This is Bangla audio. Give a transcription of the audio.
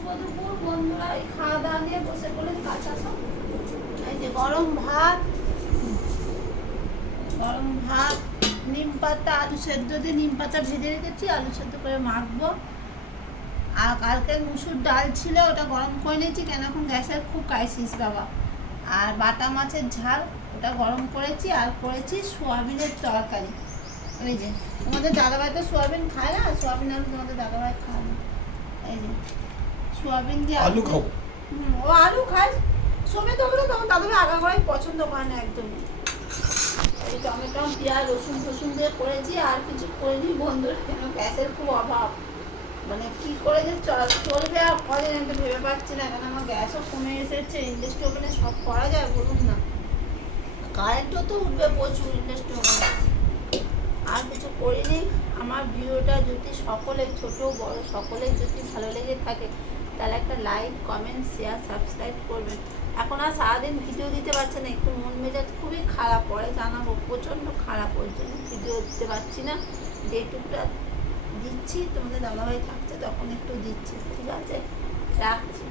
শুভ দুপুর বন্ধুরা। এই খাওয়া দাওয়া নিয়ে বসে পড়েছি কাঁচা সব। এই যে গরম ভাত, নিম পাতা আলু সেদ্ধ দিয়ে নিম পাতা ভেজে রেখেছি, আলু সেদ্ধ করে মাখবো। আর কালকে মুসুর ডাল ছিল, ওটা গরম করে নিয়েছি, কেন এখন গ্যাসের খুব ক্রাইসিস বাবা। আর বাটা মাছের ঝাল, ওটা গরম করেছি। আর করেছি সোয়াবিনের তরকারি। এই যে তোমাদের দাদাভাই তো সোয়াবিন খায় না, সোয়াবিন আলু তোমাদের দাদাভাই খায় না। এই যে সোয়াবিন দিয়ে আলু খাও। ও আলু খায়, সবে তো ওগুলো তোমার দাদাভাই আগাগোড়াই পছন্দ করে না একদমই। এই টমেটো পেঁয়াজ রসুন ফসুন দিয়ে করেছি, আর কিছু করিনি বন্ধুরা, কেন গ্যাসের খুব অভাব। মানে কি করে যে চলবে আর কদিন আমি তো ভেবে পাচ্ছি না, কেন আমার গ্যাসও কমে এসেছে। ইন্ডাস্ট্রি ওভেনে সব করা যায় বলুন না, কারেন্টও তো উঠবে প্রচুর ইন্ডাস্ট্রি ওভেনে। আর কিছু করিনি। আমার ভিডিওটা যদি সকলে ছোট বড় সকলের যদি ভালো লেগে থাকে, তাহলে একটা লাইক কমেন্ট শেয়ার সাবস্ক্রাইব করবেন। এখন আর সারাদিন ভিডিও দিতে পারছে না, একটু মন মেজাজ খুবই খারাপ, পরে জানাবো, প্রচণ্ড খারাপ, ওর জন্য ভিডিও দিতে পারছি না। যেটুকুটা দিচ্ছি তোমাদের দাদাভাই থাকছে তখন একটু দিচ্ছি, ঠিক আছে, রাখছি।